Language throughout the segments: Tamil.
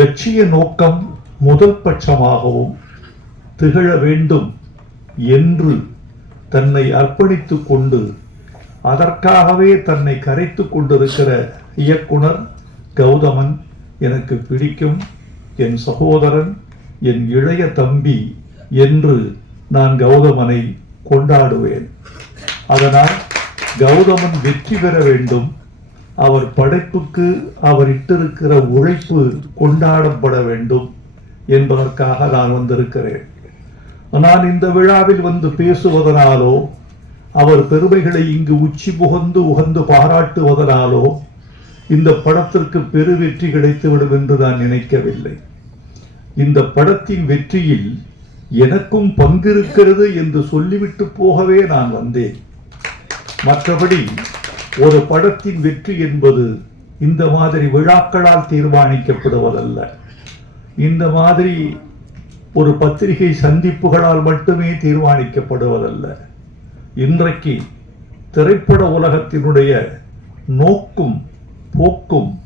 லட்சிய நோக்கம் முதல் பட்சமாகவும் திகழ வேண்டும் என்று தன்னை அர்ப்பணித்து கொண்டு அதற்காகவே தன்னை கரைத்து கொண்டிருக்கிற இயக்குனர் கௌதமன் எனக்கு பிடிக்கும். என் சகோதரன் என் இளைய தம்பி என்று நான் கௌதமனை கொண்டாடுவேன். அதனால் கௌதமன் வெற்றி பெற வேண்டும். அவர் படைப்புக்கு அவர் இட்டிருக்கிற உழைப்பு கொண்டாடப்பட வேண்டும் என்பதற்காக நான் வந்திருக்கிறேன். நான் இந்த விழாவில் வந்து பேசுவதனாலோ அவர் பெருமைகளை இங்கு உச்சி புகந்து உகந்து பாராட்டுவதனாலோ இந்த படத்திற்கு பெரு வெற்றி கிடைத்துவிடும் என்று நான் நினைக்கவில்லை. இந்த படத்தின் வெற்றியில் எனக்கும் பங்கிருக்கிறது என்று சொல்லிவிட்டு போகவே நான் வந்தேன். மற்றபடி ஒரு படத்தின் வெற்றி என்பது இந்த மாதிரி விழாக்களால் தீர்மானிக்கப்படுவதல்ல. இந்த மாதிரி ஒரு பத்திரிகை சந்திப்புகளால் மட்டுமே தீர்மானிக்கப்படுவதல்ல. இன்றைக்கு திரைப்பட உலகத்தினுடைய நோக்கும் போக்கும்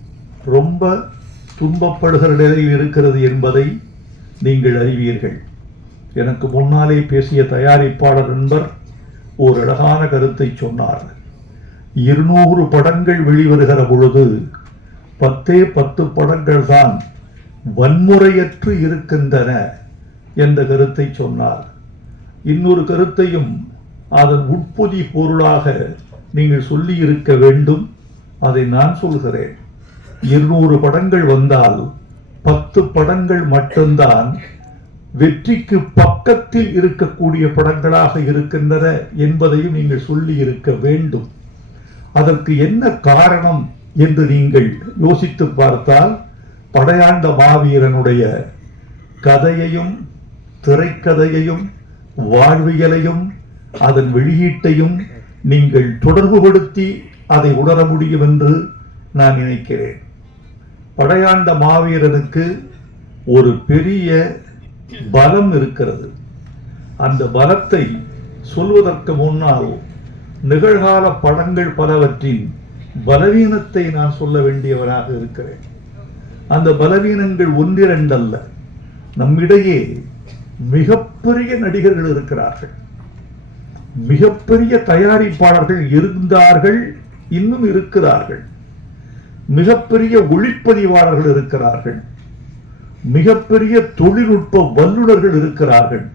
ரொம்ப துன்பப்படுகிற நிலையில் இருக்கிறது என்பதை நீங்கள் அறிவீர்கள். எனக்கு முன்னாலே பேசிய தயாரிப்பாளர் நண்பர் ஓர் அழகான கருத்தை சொன்னார். இருநூறு படங்கள் வெளிவருகிற பொழுது பத்தே பத்து படங்கள் தான் வன்முறையற்று இருக்கின்றன என்ற கருத்தை சொன்னார். இன்னொரு கருத்தையும் அதன் உட்பொதி பொருளாக நீங்கள் சொல்லி இருக்க வேண்டும். அதை நான் சொல்கிறேன். இருநூறு படங்கள் வந்தால் பத்து படங்கள் மட்டும்தான் வெற்றிக்கு பக்கத்தில் இருக்கக்கூடிய படங்களாக இருக்கின்றன என்பதையும் நீங்கள் சொல்லி இருக்க வேண்டும். அதற்கு என்ன காரணம் என்று நீங்கள் யோசித்து பார்த்தால் படையாண்ட மாவீரனுடைய கதையையும் திரைக்கதையையும் வாழ்வியலையும் அதன் வெளியீட்டையும் நீங்கள் தொடர்புபடுத்தி அதை உணர முடியும் என்று நான் நினைக்கிறேன். படையாண்ட மாவீரனுக்கு ஒரு பெரிய பலம் இருக்கிறது. அந்த பலத்தை சொல்வதற்கு முன்னால் நிகழ்கால படங்கள் பலவற்றின் பலவீனத்தை நான் சொல்ல வேண்டியவனாக இருக்கிறேன். அந்த பலவீனங்கள் ஒன்றிரண்டல்ல. நம்மிடையே மிகப்பெரிய நடிகர்கள் இருக்கிறார்கள். மிகப்பெரிய தயாரிப்பாளர்கள் இருந்தார்கள் இன்னும் இருக்கிறார்கள். மிகப்பெரிய ஒளிப்பதிவாளர்கள் இருக்கிறார்கள். மிகப்பெரிய தொழில்நுட்ப வல்லுநர்கள் இருக்கிறார்கள்.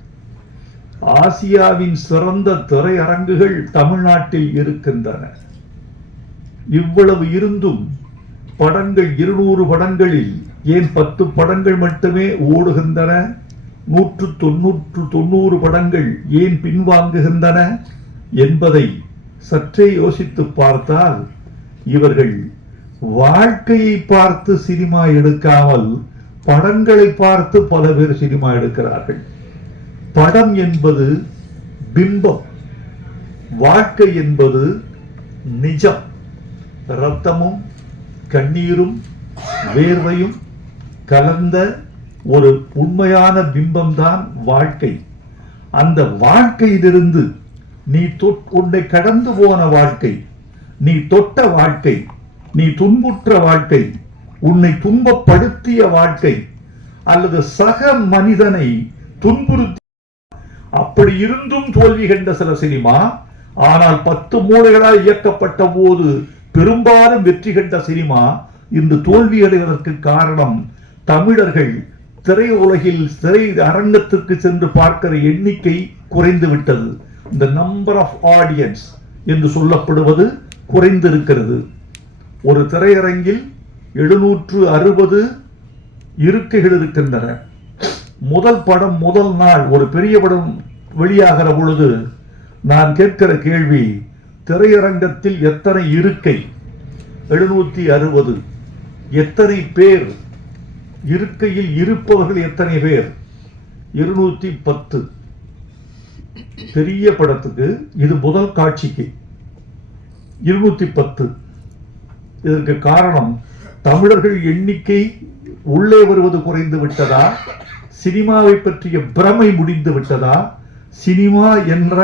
ஆசியாவின் சிறந்த திரையரங்குகள் தமிழ்நாட்டில் இருக்கின்றன. இவ்வளவு இருந்தும் படங்கள் இருநூறு படங்களில் ஏன் பத்து படங்கள் மட்டுமே ஓடுகின்றன? நூற்று தொன்னூற்று தொண்ணூறு படங்கள் ஏன் பின்வாங்குகின்றன என்பதை சற்றே யோசித்து பார்த்தால் இவர்கள் வாழ்க்கையை பார்த்து சினிமா எடுக்காமல் படங்களை பார்த்து பல பேர் சினிமா எடுக்கிறார்கள். படம் என்பது பிம்பம் வாழ்க்கை என்பது நிஜம். ரத்தமும் கண்ணீரும் வேர்வையும் கலந்த ஒரு உண்மையான பிம்பம்தான் வாழ்க்கை. அந்த வாழ்க்கையிலிருந்து நீ தொட் உன்னை கடந்து போன வாழ்க்கை நீ தொட்ட வாழ்க்கை நீ துன்புற்ற வாழ்க்கை உன்னை துன்பப்படுத்திய வாழ்க்கை அல்லது சக மனிதனை துன்புறுத்தி அப்படி இருந்தும் தோல்வி கண்ட சில சினிமா ஆனால் பத்து மூளைகளால் இயக்கப்பட்ட போது பெரும்பாலும் வெற்றி கண்ட சினிமா இன்று தோல்வி அடைவதற்கு காரணம் தமிழர்கள் திரை உலகில் திரை அரங்கத்திற்கு சென்று பார்க்கிற எண்ணிக்கை குறைந்து விட்டது. இந்த நம்பர் ஆஃப் ஆடியன்ஸ் என்று சொல்லப்படுவது குறைந்திருக்கிறது. ஒரு திரையரங்கில் எழுநூற்று அறுபது இருக்கைகள் இருக்கின்றன. முதல் படம் முதல் நாள் ஒரு பெரிய படம் வெளியாகிற பொழுது நான் கேட்கிற கேள்வி திரையரங்கத்தில் எத்தனை இருக்கை? எழுநூத்தி அறுபது. எத்தனை பேர்? இருக்கையில் இருப்பவர்கள் எத்தனை பேர்? இருநூத்தி பத்து. பெரிய படத்துக்கு இது முதல் காட்சிக்கு. இருநூத்தி பத்து. இதற்கு காரணம் தமிழர்கள் எண்ணிக்கை உள்ளே வருவது குறைந்து விட்டதா? சினிமாவை பற்றிய பிரமை முடிந்து விட்டதா? சினிமா என்ற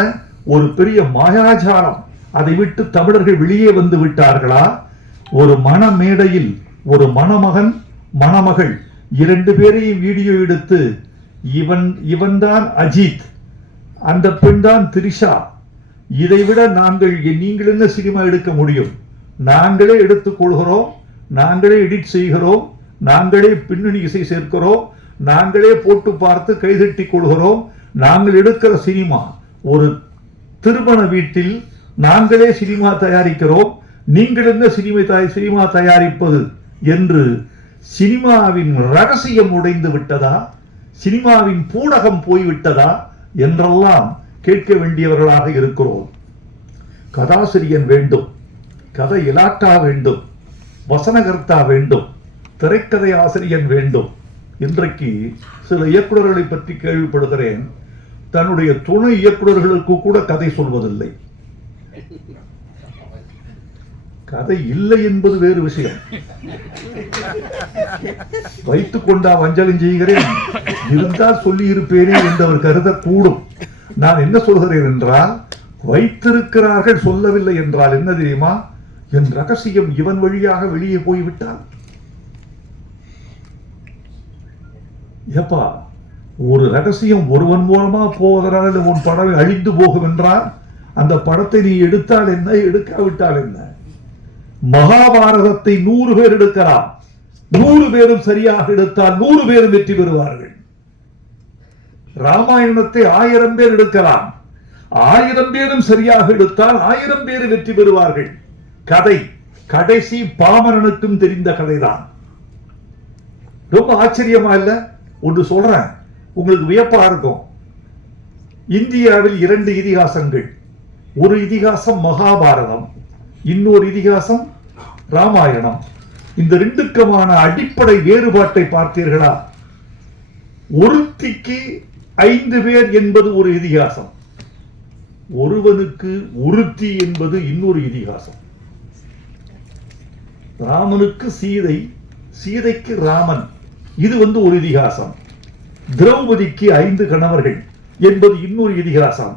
ஒரு பெரிய மாயாஜாலம் அதை விட்டு தமிழர்கள் வெளியே வந்து விட்டார்களா? ஒரு மணமேடையில் ஒரு மணமகன் மணமகள் இரண்டு பேரையும் வீடியோ எடுத்து இவன் இவன்தான் அஜித் அந்த பெண் தான் திரிஷா. இதைவிட நாங்கள் நீங்கள் என்ன சினிமா எடுக்க முடியும்? நாங்களே எடுத்துக்கொள்கிறோம் நாங்களே எடிட் செய்கிறோம் நாங்களே பின்னணி இசை சேர்க்கிறோம் நாங்களே போட்டு பார்த்து கைதட்டி கொள்கிறோம். நாங்கள் எடுக்கிற சினிமா ஒரு திருமண வீட்டில் நாங்களே சினிமா தயாரிக்கிறோம். நீங்கள் என்ன சினிமா தயா- சினிமா தயாரிப்பது என்று சினிமாவின் ரகசியம் உடைந்து விட்டதா? சினிமாவின் பூடகம் போய்விட்டதா? என்றெல்லாம் கேட்க வேண்டியவர்களாக இருக்கிறோம். கதாசிரியன் வேண்டும் கதை இலாட்டா வேண்டும் வசனகர்த்தா வேண்டும் திரைக்கதை ஆசிரியன் வேண்டும் இன்றைக்கு சில இயக்குனர்களை பற்றி கேள்விப்படுகிறேன். தன்னுடைய துணை இயக்குனர்களுக்கு கூட கதை சொல்வதில்லை. கதை இல்லை என்பது வேறு விஷயம். வைத்துக் கொண்டா வஞ்சகம் செய்கிறேன். இருந்தால் சொல்லி இருப்பேனே என்று அவர் கருதக்கூடும். நான் என்ன சொல்கிறேன் என்றால் வைத்திருக்கிறார்கள் சொல்லவில்லை என்றால் என்ன தெரியுமா? என் ரகசியம் இவன் வழியாக வெளியே போய்விட்டான். ஏப்பா ஒரு ரகசியம் ஒருவன் மூலமா போவதனால உன் படம் அழிந்து போகும் என்றால் அந்த படத்தை நீ எடுத்தால் என்ன எடுக்காவிட்டால் என்ன? மகாபாரதத்தை நூறு பேர் எடுக்கலாம். நூறு பேரும் சரியாக எடுத்தால் நூறு பேரும் வெற்றி பெறுவார்கள். ராமாயணத்தை ஆயிரம் பேர் எடுக்கலாம். ஆயிரம் பேரும் சரியாக எடுத்தால் ஆயிரம் பேர் வெற்றி பெறுவார்கள். கதை கடைசி பாமரனுக்கும் தெரிந்த கதைதான். ரொம்ப ஆச்சரியமா இல்லை? ஒன்று சொல்றேன். உங்களுக்கு வியப்பா இருக்கும். இந்தியாவில் இரண்டு இதிகாசங்கள். ஒரு இதிகாசம் மகாபாரதம் இன்னொரு இதிகாசம் ராமாயணம். இந்த ரெண்டுக்குமான அடிப்படை வேறுபாட்டை பார்த்தீர்களா? ஒருத்திக்கு ஐந்து பேர் என்பது ஒரு இதிகாசம். ஒருவனுக்கு ஒருத்தி என்பது இன்னொரு இதிகாசம். ராமனுக்கு சீதை சீதைக்கு ராமன். இது வந்து ஒரு இதிகாசம். திரௌபதிக்கு ஐந்து கணவர்கள் என்பது இன்னொரு இதிகாசம்.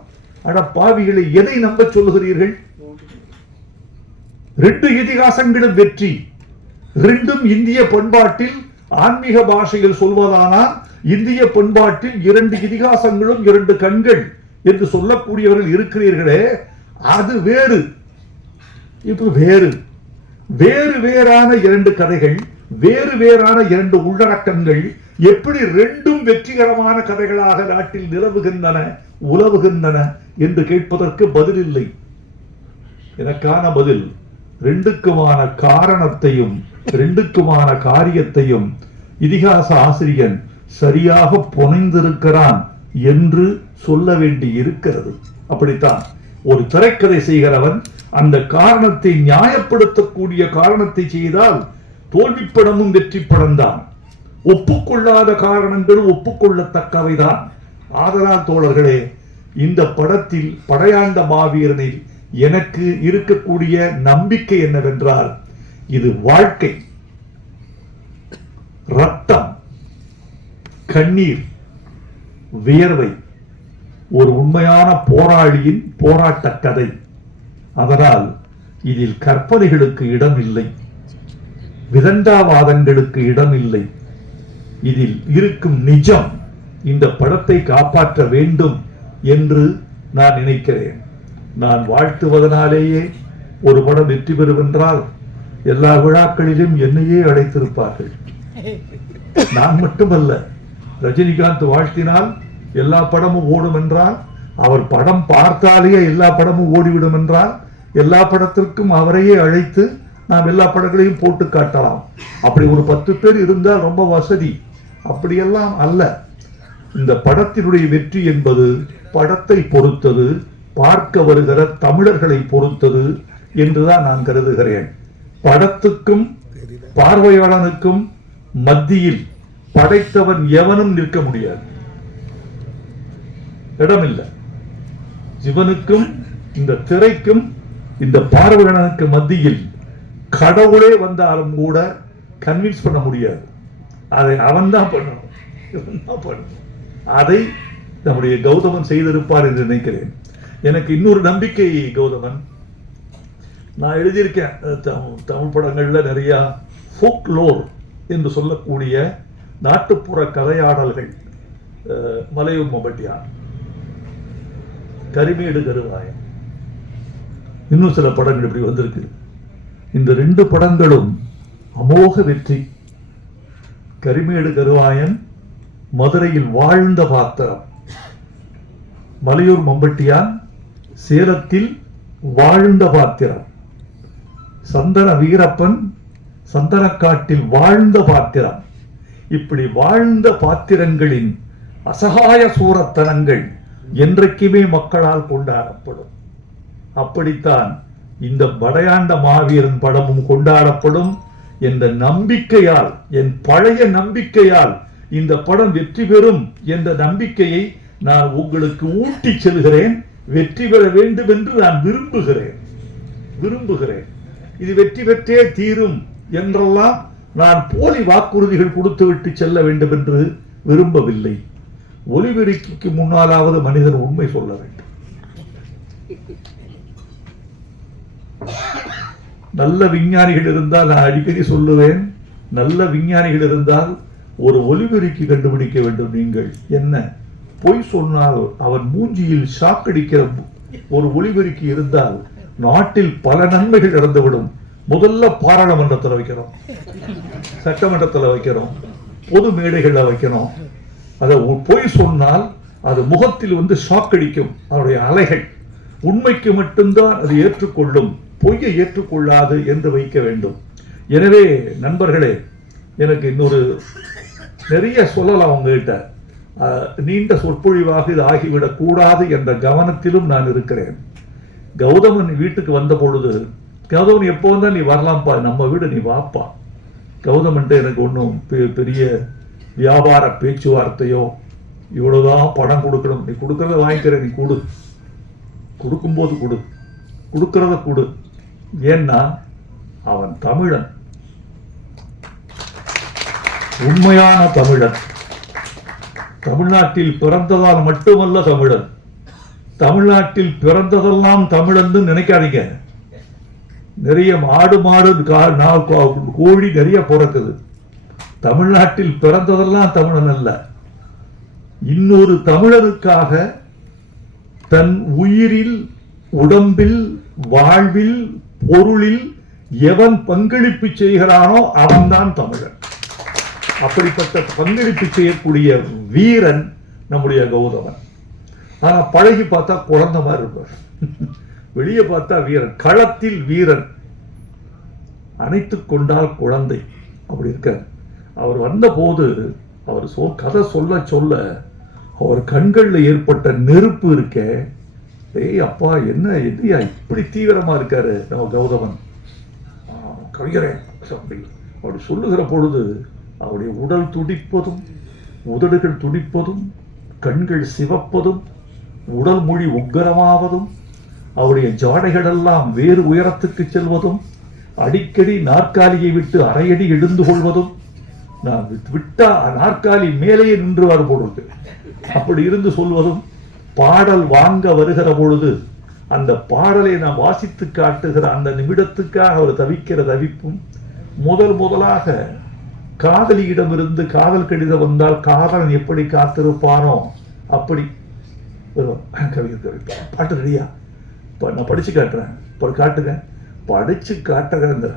அட பாவிகளை எதை நம்ப சொல்லுகிறீர்கள்? ரெண்டு இதிகாசங்களும் வெற்றி. ரெண்டும் இந்திய பண்பாட்டில் ஆன்மீக பாஷையில் சொல்வதானால் இந்திய பண்பாட்டில் இரண்டு இதிகாசங்களும் இரண்டு கண்கள் என்று சொல்லக்கூடியவர்கள் இருக்கிறீர்களே அது வேறு. இப்ப வேறு. வேறு வேறான இரண்டு கதைகள் வேறு வேறான இரண்டு உள்ளடக்கங்கள் எப்படி ரெண்டும் வெற்றிகரமான கதைகளாக நாட்டில் நிலவுகின்றன உலவுகின்றன என்று கேட்பதற்கு பதில் இல்லை எனக்கான பதில் ரெண்டுக்குமான காரணத்தையும் ரெண்டுக்குமான காரியத்தையும் இதிகாச ஆசிரியன் சரியாக புனைந்திருக்கிறான் என்று சொல்ல வேண்டி இருக்கிறது அப்படித்தான் ஒரு திரைக்கதை செய்கிறவன் அந்த காரணத்தை நியாயப்படுத்தக்கூடிய காரணத்தை செய்தால் தோல்வி படமும் வெற்றி படம்தான் ஒப்புக்கொள்ளாத காரணங்களும் ஒப்புக்கொள்ளத்தக்கவைதான். ஆதலால் தோழர்களே இந்த படத்தில் படையாண்ட மாவீரனில் எனக்கு இருக்கக்கூடிய நம்பிக்கை என்னவென்றால் இது வாழ்க்கை. ரத்தம் கண்ணீர் வியர்வை. ஒரு உண்மையான போராளியின் போராட்ட கதை. அதனால் இதில் கற்பனைகளுக்கு இடம் இல்லை விதண்டாவாதங்களுக்கு இடம் இல்லை இதில் இருக்கும் நிஜம் இந்த படத்தை காப்பாற்ற வேண்டும் என்று நான் நினைக்கிறேன். நான் வாழ்த்துவதனாலேயே ஒரு படம் வெற்றி பெறுவென்றால் எல்லா விழாக்களிலும் என்னையே அழைத்திருப்பார்கள். நான் மட்டுமல்ல ரஜினிகாந்த் வாழ்த்தினால் எல்லா படமும் ஓடும் என்றால் அவர் படம் பார்த்தாலேயே எல்லா படமும் ஓடிவிடும் என்றால் எல்லா படத்திற்கும் அவரையே அழைத்து நாம் எல்லா படங்களையும் போட்டு காட்டலாம். அப்படி ஒரு பத்து பேர் இருந்தால் ரொம்ப வசதி. அப்படியெல்லாம் அல்ல. இந்த படத்தினுடைய வெற்றி என்பது படத்தை பொறுத்தது பார்க்க வருகிற தமிழர்களை பொறுத்தது என்றுதான் நான் கருதுகிறேன். படத்துக்கும் பார்வையாளனுக்கும் மத்தியில் படைத்தவன் எவனும் நிற்க முடியாது. இடமில்லை. சிவனுக்கும் இந்த திரைக்கும் இந்த பார்வையாளனுக்கு மத்தியில் கடவுளே வந்தாலும் கூட கன்வின்ஸ் பண்ண முடியாது. அதை அவன் தான் பண்ணணும். இவன் தான் பண்ணணும். அதை நம்முடைய கௌதமன் செய்திருப்பார் என்று நினைக்கிறேன். எனக்கு இன்னொரு நம்பிக்கை கௌதமன். நான் எழுதியிருக்கேன். தமிழ் படங்களில் நிறையா நிறைய ஃபோக் லோர் என்று சொல்லக்கூடிய நாட்டுப்புற கதையாடல்கள். அஹ், மலையூர் மொபட்டியார் கரிமேடு கருவாயம் இன்னும் சில படங்கள் இப்படி வந்திருக்கு. இந்த ரெண்டு படங்களும் அமோக வெற்றி. கரிமேடு கருவாயன் மதுரையில் வாழ்ந்த பாத்திரம். மலையூர் மம்பட்டியான் சேலத்தில் வாழ்ந்த பாத்திரம். சந்தன வீரப்பன் சந்தனக்காட்டில் வாழ்ந்த பாத்திரம். இப்படி வாழ்ந்த பாத்திரங்களின் அசகாய சூரத்தனங்கள் என்றைக்குமே மக்களால் கொண்டாடப்படும். அப்படித்தான் இந்த படையாண்ட மாவீரன் படமும் கொண்டாடப்படும். என்ற நம்பிக்கையால் என் பழைய நம்பிக்கையால் இந்த படம் வெற்றி பெறும் என்ற நம்பிக்கையை நான் உங்களுக்கு ஊட்டி செல்கிறேன். வெற்றி பெற வேண்டும் என்று நான் விரும்புகிறேன். விரும்புகிறேன். இது வெற்றி பெற்றே தீரும் என்றெல்லாம் நான் போலி வாக்குறுதிகள் கொடுத்துவிட்டு செல்ல வேண்டும் என்று விரும்பவில்லை. ஒலிபெருக்கிக்கு முன்னாலாவது மனிதன் உண்மை சொல்ல வேண்டும். நல்ல விஞ்ஞானிகள் இருந்தால் நான் அடிக்கடி சொல்லுவேன் நல்ல விஞ்ஞானிகள் இருந்தால் ஒரு ஒலிபெருக்கி கண்டுபிடிக்க வேண்டும் நீங்கள். என்ன? பொய் சொன்னால் அவன் மூஞ்சியில் ஷாக்கடிக்கிற ஒரு ஒலிபெருக்கி இருந்தால் நாட்டில் பல நன்மைகள் நடந்துவிடும். முதல்ல பாராளுமன்றத்தில் வைக்கிறோம். சட்டமன்றத்தில் வைக்கிறோம். பொது மேடைகளில் வைக்கிறோம். அதை பொய் சொன்னால் அது முகத்தில் வந்து ஷாக் அடிக்கும். அதனுடைய அலைகள் உண்மைக்கு மட்டும்தான் அது ஏற்றுக்கொள்ளும். பொய்யை ஏற்றுக்கொள்ளாது என்று வைக்க வேண்டும். எனவே நண்பர்களே எனக்கு இன்னொரு நிறைய சொல்லலாம் உங்ககிட்ட. நீண்ட சொற்பொழிவாக இது ஆகிவிடக்கூடாது என்ற கவனத்திலும் நான் இருக்கிறேன். கௌதமன் வீட்டுக்கு வந்த பொழுது கௌதமன் எப்போ வந்தால் நீ வரலாம்ப்பா? நம்ம வீடு நீ வாப்பா. கௌதமன்ட்டு எனக்கு ஒன்றும் பெரிய வியாபார பேச்சுவார்த்தையோ இவ்வளோதான் பணம் கொடுக்கணும். நீ கொடுக்கறத வாங்கிக்கிற நீ கொடு. கொடுக்கும்போது கொடு. கொடுக்கறத கொடு. ஏன்னா அவன் தமிழன். உண்மையான தமிழன். தமிழ்நாட்டில் பிறந்ததால் மட்டுமல்ல தமிழன். தமிழ்நாட்டில் பிறந்ததெல்லாம் தமிழன்னு நினைக்காதீங்க. நிறைய மாடு மாடு கா- நா- கோழி நிறைய பிறக்குது. தமிழ்நாட்டில் பிறந்ததெல்லாம் தமிழன் அல்ல. இன்னொரு தமிழனுக்காக தன் உயிரில் உடம்பில் வாழ்வில் பொருளில் எவன் பங்களிப்பு செய்கிறானோ அவன்தான் தமிழன். அப்படிப்பட்ட பங்களிப்பு செய்யக்கூடிய வீரன் நம்முடைய கௌதமன். ஆனா பழகி பார்த்தா குழந்தை மாதிரி இருப்பார். வெளியே பார்த்தா வீரன். களத்தில் வீரன். அணைத்து கொண்டால் குழந்தை. அப்படி இருக்கார். அவர் வந்தபோது அவர் சொ கதை சொல்ல சொல்ல அவர் கண்கள்ல ஏற்பட்ட நெருப்பு இருக்க ஏய் அப்பா என்ன எதுயா இப்படி தீவிரமாக இருக்காரு நம்ம கௌதமன். கவிஞரே அப்படி அப்படி சொல்லுகிற பொழுது அவருடைய உடல் துடிப்பதும் உதடுகள் துடிப்பதும் கண்கள் சிவப்பதும் உடல் மொழி உக்கரமாவதும் அவருடைய ஜாடைகளெல்லாம் வேறு உயரத்துக்கு செல்வதும் அடிக்கடி நாற்காலியை விட்டு அரையடி எழுந்து கொள்வதும் நான் விட்டா நாற்காலி மேலேயே நின்றுவார் போடுறது அப்படி இருந்து சொல்வதும் பாடல் வாங்க வருகிற பொழுது அந்த பாடலை நான் வாசித்து காட்டுகிற அந்த நிமிடத்துக்காக அவர் தவிக்கிற தவிப்பும் முதல் முதலாக காதலியிடமிருந்து காதல் கடிதம் வந்தால் காதலன் எப்படி காத்திருப்பானோ அப்படி கவிஞர் கவி பாட்டு ரெடியா? இப்போ நான் படிச்சு காட்டுறேன். இப்போ காட்டுங்க. படிச்சு காட்டுகிற அந்த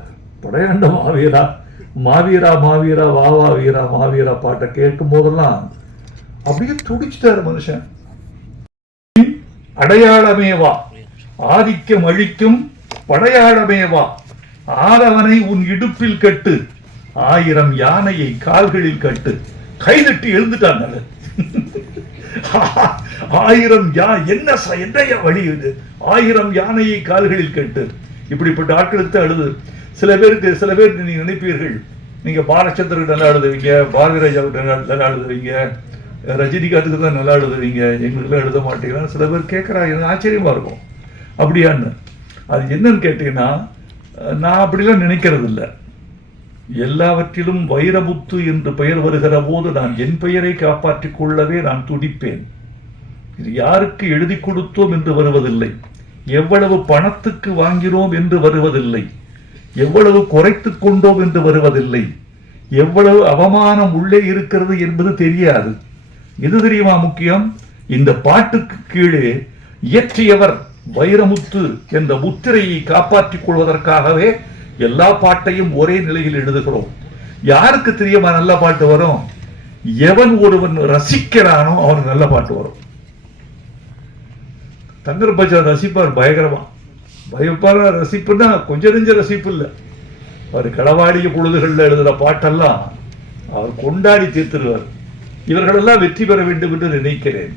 படையாண்ட மாவீரா மாவீரா மாவீரா வா வா வீரா மாவீரா பாட்டை கேட்கும் போதெல்லாம் அப்படியே துடிச்சிட்டாரு மனுஷன். அடையாளமேவா? ஆதிக்கம் அழிக்கும் படையாளமேவா? ஆதவனை உன் இடுப்பில் கட்டு. ஆயிரம் யானையை கால்களில் கட்டு. கைதட்டி எழுந்துட்டாங்க ஆயிரம் யா என்ன ச- என்னையா வழி இது? ஆயிரம் யானையை கால்களில் கட்டு. இப்படிப்பட்ட ஆட்களுக்கு அழுது. சில பேருக்கு சில பேருக்கு நீங்க நினைப்பீர்கள். நீங்க பாலச்சந்திரன் நல்லா எழுதுவீங்க பாரதிராஜாவுக்கு நல்லா எழுதுவீங்க ரஜினிகாந்துக்கு தான் நல்லா எழுதுவீங்க எங்களுக்குலாம் எழுத மாட்டீங்கன்னா சில பேர் கேட்குறாங்க எனக்கு ஆச்சரியமாக இருக்கும். அப்படியான்னு. அது என்னன்னு கேட்டீங்கன்னா நான் அப்படிலாம் நினைக்கிறது இல்லை எல்லாவற்றிலும் வைரமுத்து என்று பெயர் வருகிற போது நான் என் பெயரை காப்பாற்றிக் கொள்ளவே நான் துடிப்பேன். இது யாருக்கு எழுதி கொடுத்தோம் என்று வருவதில்லை. எவ்வளவு பணத்துக்கு வாங்கினோம் என்று வருவதில்லை. எவ்வளவு குறைத்து கொண்டோம் என்று வருவதில்லை. எவ்வளவு அவமானம் உள்ளே இருக்கிறது என்பது தெரியாது. இது தெரியுமா முக்கியம்? இந்த பாட்டுக்கு கீழே இயற்றியவர் வைரமுத்து என்ற முத்திரையை காப்பாற்றிக் கொள்வதற்காகவே எல்லா பாட்டையும் ஒரே நிலையில் எழுதுகிறோம். யாருக்கு தெரியுமா நல்ல பாட்டு வரும்? எவன் ஒருவன் ரசிக்கிறானோ அவனுக்கு நல்ல பாட்டு வரும். தங்கர் பச்சான் ரசிப்பார் பயங்கரமா. பயப்பார ரசிப்புன்னா கொஞ்சம் நெஞ்ச ரசிப்பு இல்லை. அவர் களவாடிய பொழுதுகளில் எழுதுகிற பாட்டெல்லாம் அவர் கொண்டாடி தீர்த்துருவார் இவர்களெல்லாம் வெற்றி பெற வேண்டும் என்று நினைக்கிறேன்.